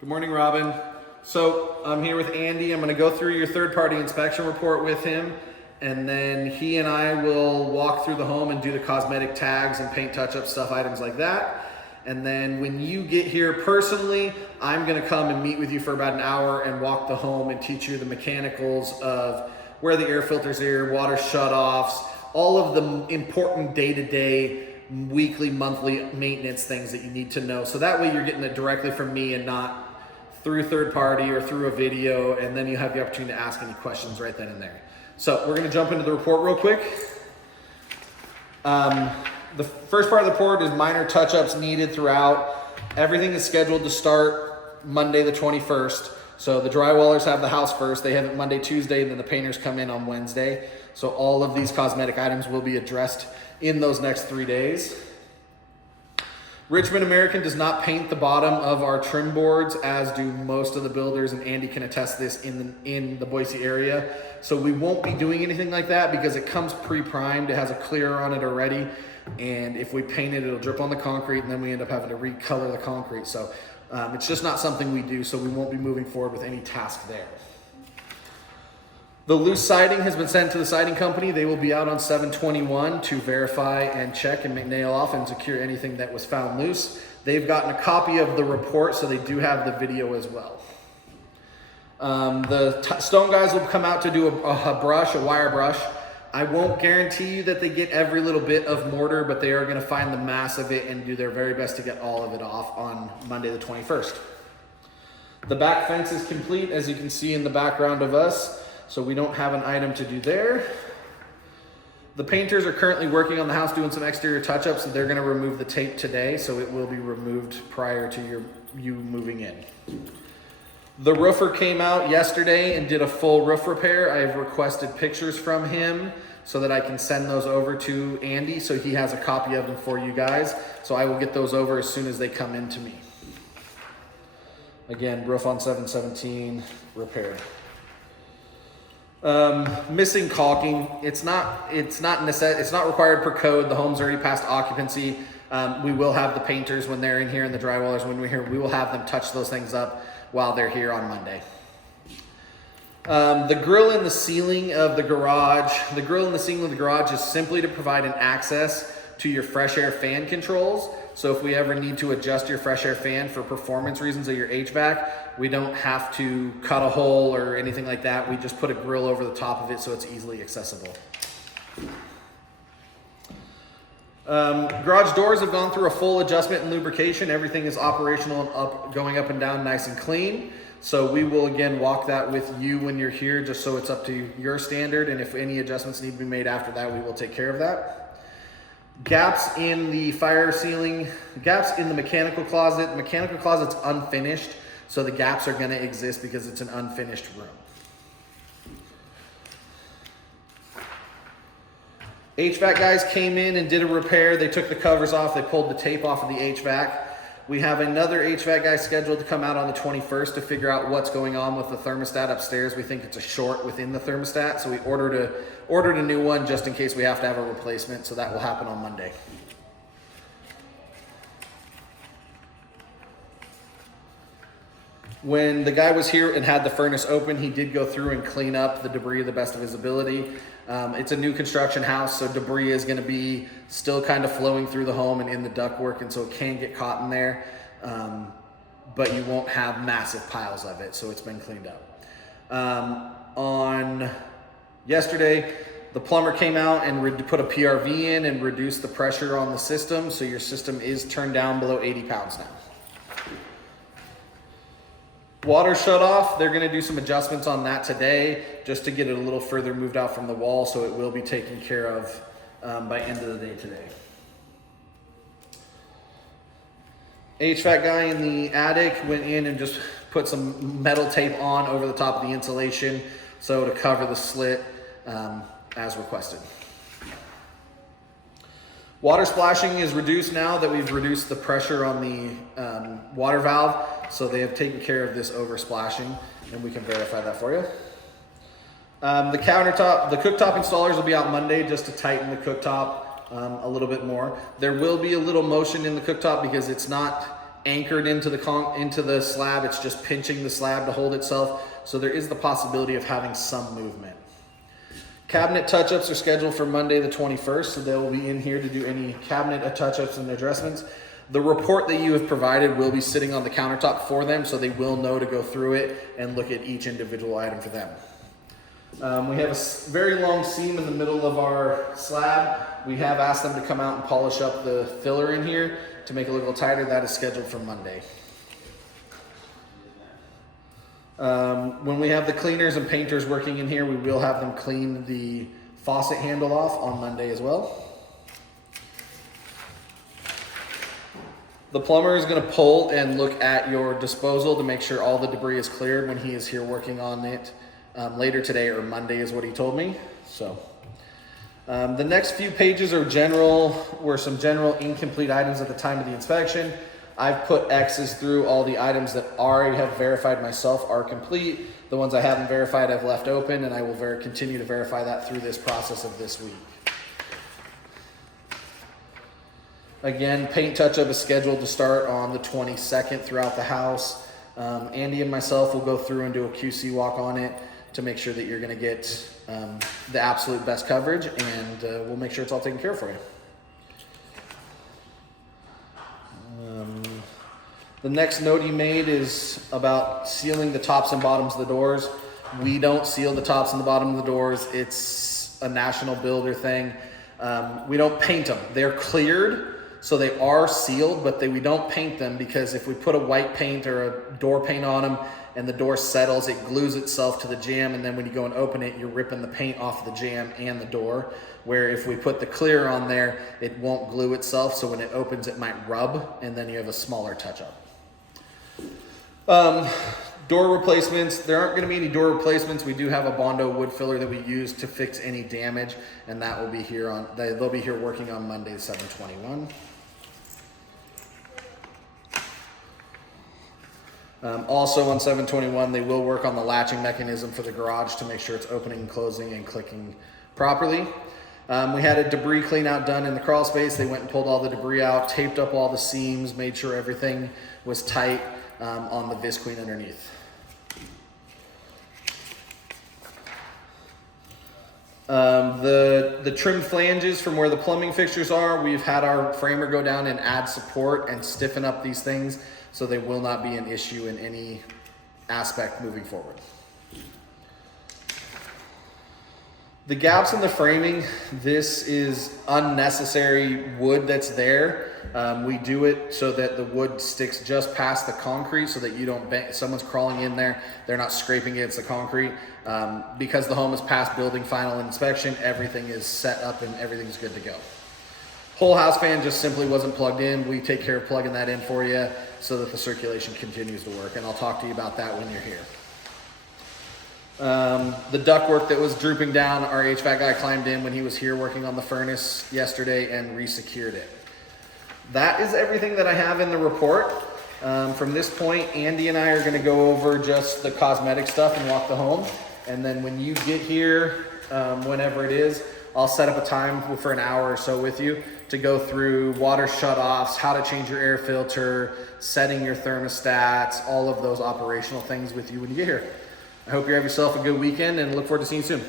Good morning, Robin. So I'm here with Andy. I'm going to go through your third-party inspection report with him, and then he and I will walk through the home and do the cosmetic tags and paint touch-up stuff, items like that. And then when you get here personally, I'm going to come and meet with you for about an hour and walk the home and teach you the mechanicals of where the air filters are, water shutoffs, all of the important day-to-day, weekly, monthly maintenance things that you need to know. So that way you're getting it directly from me and not through third party or through a video, and then you have the opportunity to ask any questions right then and there. So we're gonna jump into the report real quick. The first part of the report is minor touch-ups needed throughout. Everything is scheduled to start Monday the 21st. So the drywallers have the house first. They have it Monday, Tuesday, and then the painters come in on Wednesday. So all of these cosmetic items will be addressed in those next 3 days. Richmond American does not paint the bottom of our trim boards, as do most of the builders, and Andy can attest this in the Boise area. So we won't be doing anything like that because it comes pre-primed. It has a clear on it already, and if we paint it, it'll drip on the concrete, and then we end up having to recolor the concrete. So it's just not something we do, so we won't be moving forward with any task there. The loose siding has been sent to the siding company. They will be out on 7/21 to verify and check and nail off and secure anything that was found loose. They've gotten a copy of the report, so they do have the video as well. The stone guys will come out to do a wire brush. I won't guarantee you that they get every little bit of mortar, but they are going to find the mass of it and do their very best to get all of it off on Monday the 21st. The back fence is complete, as you can see in the background of us. So we don't have an item to do there. The painters are currently working on the house doing some exterior touch-ups, so they're gonna remove the tape today, so it will be removed prior to you moving in. The roofer came out yesterday and did a full roof repair. I've requested pictures from him so that I can send those over to Andy, so he has a copy of them for you guys. So I will get those over as soon as they come in to me. Again, roof on 7/17 repaired. Missing caulking. It's not required per code. The home's already past occupancy. We will have the painters when they're in here and the drywallers when we're here. We will have them touch those things up while they're here on Monday. The grill in the ceiling of the garage. The grill in the ceiling of the garage is simply to provide an access to your fresh air fan controls. So if we ever need to adjust your fresh air fan for performance reasons of your HVAC, we don't have to cut a hole or anything like that. We just put a grill over the top of it so it's easily accessible. Garage doors have gone through a full adjustment and lubrication. Everything is operational and going up and down nice and clean. So we will again walk that with you when you're here, just so it's up to your standard. And if any adjustments need to be made after that, we will take care of that. Gaps in the fire ceiling, gaps in the mechanical closet. The mechanical closet's unfinished, so the gaps are gonna exist because it's an unfinished room. HVAC guys came in and did a repair. They took the covers off, they pulled the tape off of the HVAC. We have another HVAC guy scheduled to come out on the 21st to figure out what's going on with the thermostat upstairs. We think it's a short within the thermostat, so we ordered a new one just in case we have to have a replacement, so that will happen on Monday. When the guy was here and had the furnace open, he did go through and clean up the debris to the best of his ability. It's a new construction house, so debris is gonna be still kind of flowing through the home and in the ductwork, and so it can get caught in there, but you won't have massive piles of it, so it's been cleaned up. On yesterday, the plumber came out and put a PRV in and reduced the pressure on the system, so your system is turned down below 80 pounds now. Water shut off, they're gonna do some adjustments on that today just to get it a little further moved out from the wall, so it will be taken care of by end of the day today. HVAC guy in the attic went in and just put some metal tape on over the top of the insulation so to cover the slit as requested. Water splashing is reduced now that we've reduced the pressure on the water valve, so they have taken care of this over splashing, and we can verify that for you. The cooktop installers will be out Monday just to tighten the cooktop a little bit more. There will be a little motion in the cooktop because it's not anchored into the slab. It's just pinching the slab to hold itself. So there is the possibility of having some movement. Cabinet touch-ups are scheduled for Monday the 21st, so they'll be in here to do any cabinet touch-ups and adjustments. The report that you have provided will be sitting on the countertop for them, so they will know to go through it and look at each individual item for them. We have a very long seam in the middle of our slab. We have asked them to come out and polish up the filler in here to make it look a little tighter. That is scheduled for Monday. When we have the cleaners and painters working in here, we will have them clean the faucet handle off on Monday as well. The plumber is going to pull and look at your disposal to make sure all the debris is cleared when he is here working on it later today or Monday is what he told me. So the next few pages are were some general incomplete items at the time of the inspection. I've put X's through all the items that I already have verified myself are complete. The ones I haven't verified I've left open, and I will continue to verify that through this process of this week. Again, paint touch-up is scheduled to start on the 22nd throughout the house. Andy and myself will go through and do a QC walk on it to make sure that you're going to get the absolute best coverage, and we'll make sure it's all taken care of for you. The next note he made is about sealing the tops and bottoms of the doors. We don't seal the tops and the bottom of the doors. It's a national builder thing. We don't paint them. They're cleared. So they are sealed, but we don't paint them because if we put a white paint or a door paint on them and the door settles, it glues itself to the jamb, and then when you go and open it, you're ripping the paint off the jamb and the door. Where if we put the clear on there, it won't glue itself, so when it opens, it might rub, and then you have a smaller touch-up. Door replacements, there aren't going to be any door replacements. We do have a Bondo wood filler that we use to fix any damage, and that will be here they'll be here working on Monday, 7/21. Also on 7/21, they will work on the latching mechanism for the garage to make sure it's opening and closing and clicking properly. We had a debris clean out done in the crawl space. They went and pulled all the debris out, taped up all the seams, made sure everything was tight on the Visqueen underneath. The trim flanges from where the plumbing fixtures are, we've had our framer go down and add support and stiffen up these things so they will not be an issue in any aspect moving forward. The gaps in the framing, this is unnecessary wood that's there. We do it so that the wood sticks just past the concrete so that you don't bang, someone's crawling in there, they're not scraping against the concrete. Because the home is past building final inspection, everything is set up and everything's good to go. Whole house fan just simply wasn't plugged in. We take care of plugging that in for you so that the circulation continues to work, and I'll talk to you about that when you're here. The ductwork that was drooping down, our HVAC guy climbed in when he was here working on the furnace yesterday and re-secured it. That is everything that I have in the report. From this point, Andy and I are going to go over just the cosmetic stuff and walk the home. And then when you get here, whenever it is, I'll set up a time for an hour or so with you to go through water shutoffs, how to change your air filter, setting your thermostats, all of those operational things with you when you get here. I hope you have yourself a good weekend and look forward to seeing you soon.